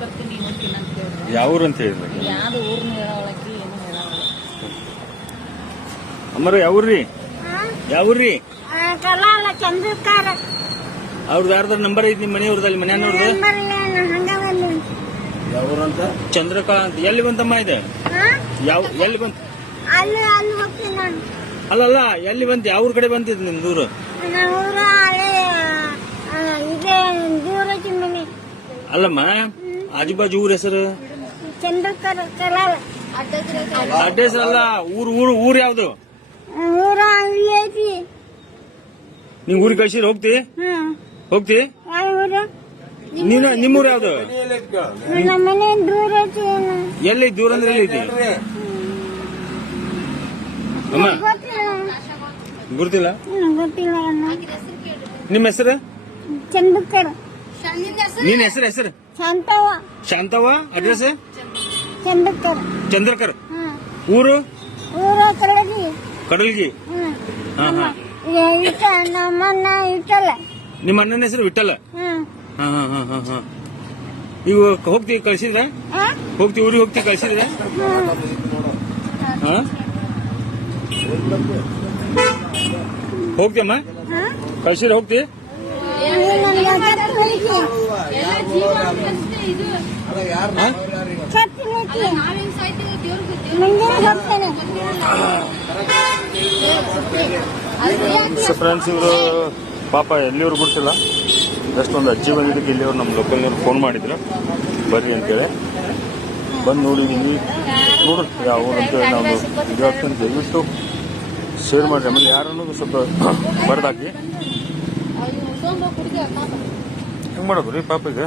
ಬರ್ತೀನಿ ಹೋಗ್ತೀನಿ ಅಂತ ಹೇಳಿದ್ರು. ಯಾವ ಊರು ಅಂತ ಹೇಳಿದ್ರು? ಯಾವ್ದು ಊರ್ನ ಹೇಳೋಳಕ್ಕೆ ಏನು ಹೇಳೋಲ್ಲ. ಅಮ್ಮರ ಯಾವ ಊರ್ರಿ? ಯಾವ ಊರ್ರಿ? ಚಂದ್ರಕಾರ ಅವ್ರದ್ದು ಯಾರ್ದಾರ ನಂಬರ್ ಐತಿ ನಿಮ್ಮ ಮನೆಯವ್ರದ್ದು? ಅಲ್ಲಿ ಮನೆಯವ್ರದ್ದು ಯಾವ ಊರು ಅಂತ? ಚಂದ್ರಕಲಾ ಅಂತ. ಎಲ್ಲಿ ಬಂತಮ್ಮ ಇದು? ಯಾವ ಎಲ್ಲಿ ಬಂತ? ಅಲ್ಲಿ ಅಲ್ಲಿ ಹೋಗ್ತೀನಿ ನಾನು. ಅಲ್ಲಲ್ಲ, ಎಲ್ಲಿ ಬಂತು? ಯಾವ ಊರ್ ಕಡೆ ಬಂತಿದ್ ನಿಮ್ ದೂರ? ಊರ ಹಳೆ ಇದೆ ದೂರ ಮನೆ. ಅಲ್ಲಮ್ಮ, ಆಜು ಬಾಜು ಊರ ಹೆಸರು? ಚಂದ್ರಕರ ಕಲಾಲ ಅಡ್ಡ ಹೆಸರಲ್ಲ, ಊರು ಊರು ಊರು ಯಾವ್ದು? ಊರ ಅಲ್ಲಿ ಐತಿ. ನೀವ್ ಊರಿಗೆ ಕಳ್ಸಿದ್ರೆ ಹೋಗ್ತಿ? ಹೋಗ್ತಿ? ಯಾವ ಊರು? ನೀನು ನಿಮ್ಮೂರು ಯಾವ್ದು? ನಮ್ಮ ಮನೆ ದೂರ ಐತಿ. ಎಲ್ಲಿ ದೂರ ಅಂದ್ರೆ ಎಲ್ಲಿ ಐತಿ ಅಮ್ಮ? ಗುರ್ತಿಲ್ಲ? ಗೊತ್ತಿಲ್ಲ. ನಿಮ್ಮ ಹೆಸರು? ಚಂದ್ರಕರ. ನಿನ್ ಹೆಸರು ಹೆಸರು? ಶಾಂತವ. ಶಾಂತವ. ಅಡ್ರೆಸ್? ಚಂದ್ರಕರ. ಚಂದ್ರಕರ್. ಊರು? ಊರ ಕಡಗಿ. ಕಡಲ್ಗಿ. ಹಾ ಹಾ. ನಮ್ಮನ್ನ ಇಟ್ಟಲ್ಲ. ನಿಮ್ಮ ಅಣ್ಣನ ಹೆಸರು ವಿಠಲ. ಹಾ ಹಾ ಹಾ ಹಾ ಹಾ. ಈಗ ಹೋಗ್ತಿ ಕಳ್ಸಿದ್ರ? ಹೋಗ್ತಿ ಊರಿಗೆ ಹೋಗ್ತಿ ಕಳ್ಸಿದ್ರ? ಹಾ ಹೋಗ್ತಿಯಮ್ಮ? ಕಳ್ಸಿದ್ರೆ ಹೋಗ್ತಿ? ಫ್ರೆಂಡ್ಸ್, ಇವರು ಪಾಪ ಎಲ್ಲಿಯವ್ರು ಗೊತ್ತಿಲ್ಲ, ಜಸ್ಟ್ ಒಂದು ಅಜ್ಜಿ ಬಂದಿದ್ದಕ್ಕೆ ಇಲ್ಲಿಯವ್ರು ನಮ್ಮ ಲೋಕಲ್ನವ್ರು ಫೋನ್ ಮಾಡಿದ್ರು ಬರ್ರಿ ಅಂತೇಳಿ. ಬಂದು ನೋಡಿದೀನಿ. ನೋಡ್ರಿ ಯಾವ ಊರು ಅಂತೇಳಿ ನಾವು ಇದು ಹಾಕ್ತೀನಿ. ದಯವಿಟ್ಟು ಶೇರ್ ಮಾಡಿರಿ. ಆಮೇಲೆ ಯಾರು ಅನ್ನೋದು ಸ್ವಲ್ಪ ಬರ್ದಾಕಿ. ಹೆಂಗ್ ಮಾಡೋದು ರೀ ಪಾಪ ಈಗ?